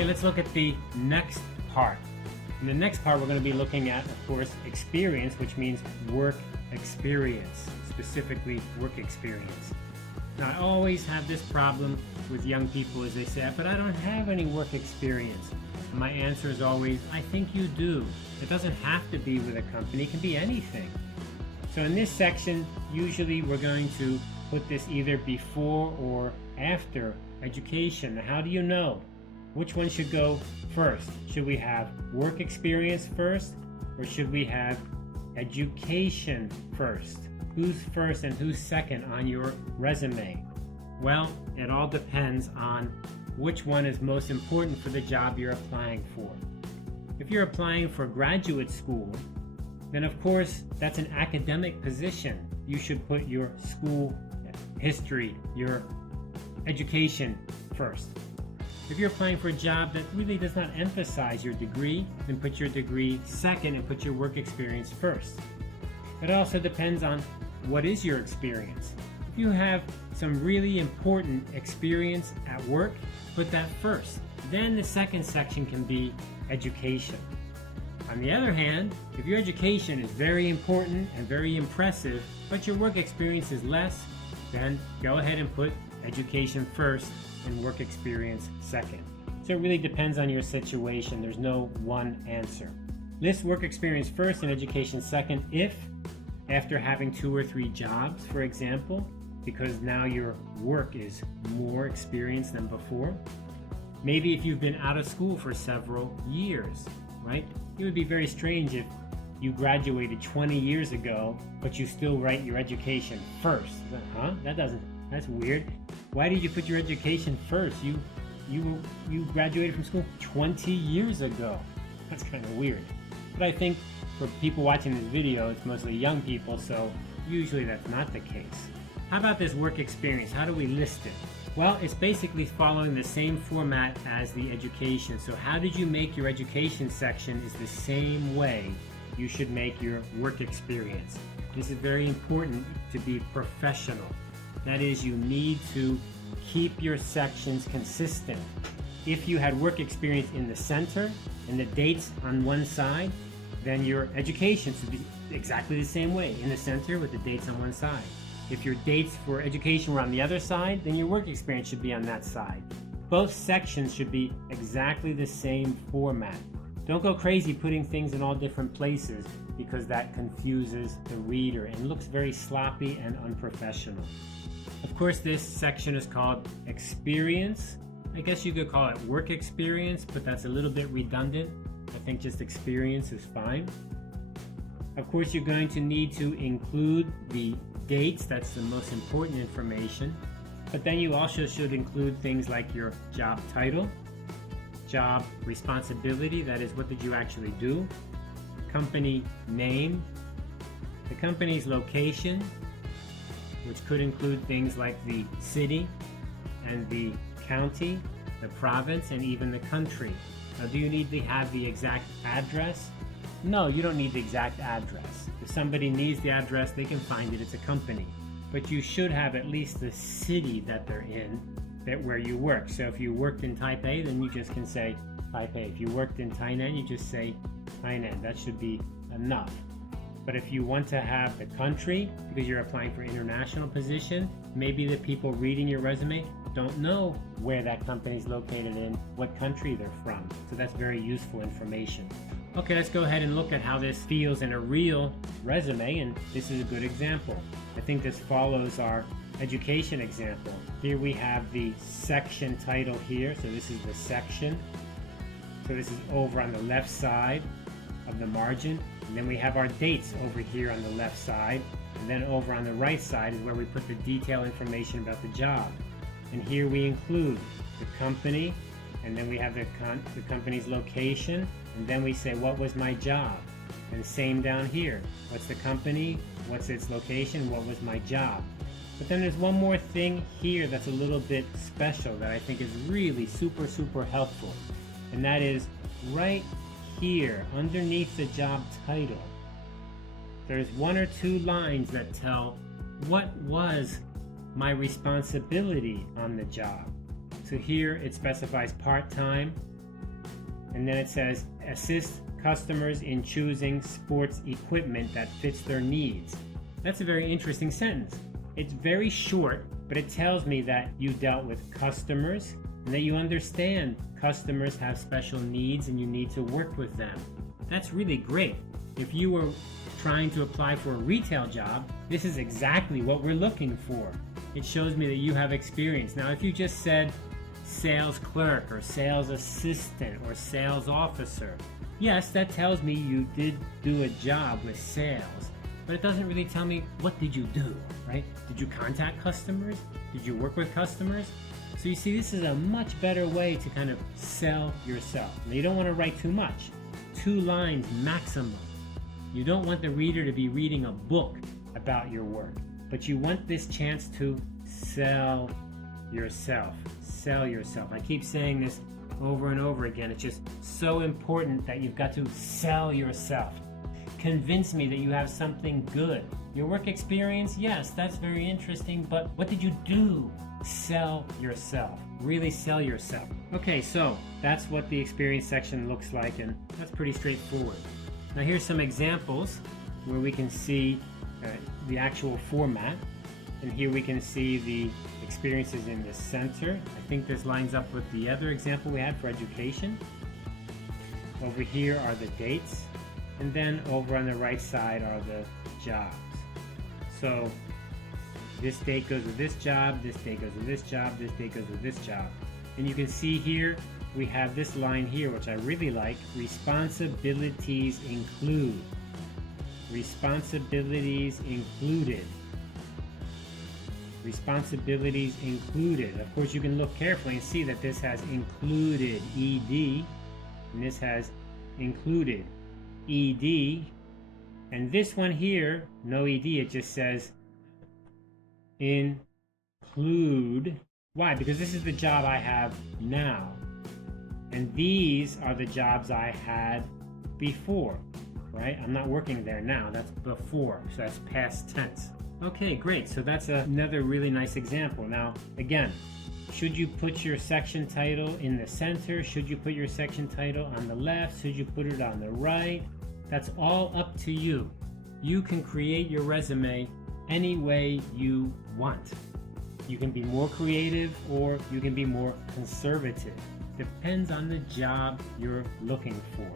Okay, let's look at the next part. In the next part, we're going to be looking at, of course, experience, which means work experience, specifically work experience. Now, I always have this problem with young people as they say, but I don't have any work experience. And my answer is always, I think you do. It doesn't have to be with a company, it can be anything. So in this section, usually we're going to put this either before or after education. Now, how do you know? Which one should go first? Should we have work experience first, or should we have education first? Who's first and who's second on your resume? Well, it all depends on which one is most important for the job you're applying for. If you're applying for graduate school, then of course that's an academic position. You should put your school history, your education first. If you're applying for a job that really does not emphasize your degree, then put your degree second and put your work experience first. It also depends on what is your experience. If you have some really important experience at work, put that first. Then the second section can be education. On the other hand, if your education is very important and very impressive, but your work experience is less, then go ahead and put education first and work experience second. So it really depends on your situation. There's no one answer. List work experience first and education second if, after having 2 or 3 jobs, for example, because now your work is more experienced than before. Maybe if you've been out of school for several years, right? It would be very strange if you graduated 20 years ago, but you still write your education first. Huh? That's weird. Why did you put your education first? You graduated from school 20 years ago. That's kind of weird. But I think for people watching this video, it's mostly young people, so usually that's not the case. How about this work experience? How do we list it? Well, it's basically following the same format as the education. So how did you make your education section is the same way you should make your work experience. This is very important to be professional. That is, you need to keep your sections consistent. If you had work experience in the center and the dates on one side, then your education should be exactly the same way, in the center with the dates on one side. If your dates for education were on the other side, then your work experience should be on that side. Both sections should be exactly the same format. Don't go crazy putting things in all different places because that confuses the reader and looks very sloppy and unprofessional. Of course, this section is called experience. I guess you could call it work experience, but that's a little bit redundant. I think just experience is fine. Of course, you're going to need to include the dates. That's the most important information. But then you also should include things like your job title, job responsibility, that is, what did you actually do, company name, the company's location, which could include things like the city and the county, the province, and even the country. Now, do you need to have the exact address? No, you don't need the exact address. If somebody needs the address, they can find it. It's a company. But you should have at least the city that they're in, where you work. So if you worked in Taipei, then you just can say Taipei. If you worked in Tainan, you just say Tainan. That should be enough. But if you want to have the country, because you're applying for international position, maybe the people reading your resume don't know where that company is located in, what country they're from. So that's very useful information. Okay, let's go ahead and look at how this feels in a real resume, and this is a good example. I think this follows our education example. Here we have the section title here, so this is the section. So this is over on the left side of the margin, and then we have our dates over here on the left side, and then over on the right side is where we put the detailed information about the job. And here we include the company, and then we have the company's location, and then we say, what was my job? And same down here. What's the company? What's its location? What was my job? But then there's one more thing here that's a little bit special that I think is really super, super helpful. And that is right here, underneath the job title. There's 1 or 2 lines that tell what was my responsibility on the job. So here it specifies part-time, And then it says, assist customers in choosing sports equipment that fits their needs. That's a very interesting sentence. It's very short, but it tells me that you dealt with customers and that you understand customers have special needs and you need to work with them. That's really great. If you were trying to apply for a retail job, this is exactly what we're looking for. It shows me that you have experience. Now, if you just said sales clerk or sales assistant or sales officer, yes, that tells me you did do a job with sales, but it doesn't really tell me what did you do, right? Did you contact customers? Did you work with customers? So you see, this is a much better way to kind of sell yourself. Now, you don't want to write too much. 2 lines maximum. You don't want the reader to be reading a book about your work, but you want this chance to sell yourself. Sell yourself. I keep saying this over and over again. It's just so important that you've got to sell yourself. Convince me that you have something good. Your work experience, yes, that's very interesting, but what did you do? Sell yourself. Really sell yourself. Okay, so that's what the experience section looks like, and that's pretty straightforward. Now here's some examples where we can see the actual format, and here we can see the experiences in the center. I think this lines up with the other example we had for education. Over here are the dates, and then over on the right side are the jobs. So this date goes with this job, this date goes with this job, this date goes with this job. And you can see here we have this line here, which I really like. Responsibilities include. Responsibilities included. Responsibilities included. Of course, you can look carefully and see that this has included ED, and this has included ED, and this one here, no ED, it just says include. Why? Because this is the job I have now. And these are the jobs I had before, right? I'm not working there now, that's before, so that's past tense. Okay, great, so that's another really nice example. Now, again, should you put your section title in the center? Should you put your section title on the left? Should you put it on the right? That's all up to you. You can create your resume any way you want. You can be more creative or you can be more conservative. Depends on the job you're looking for.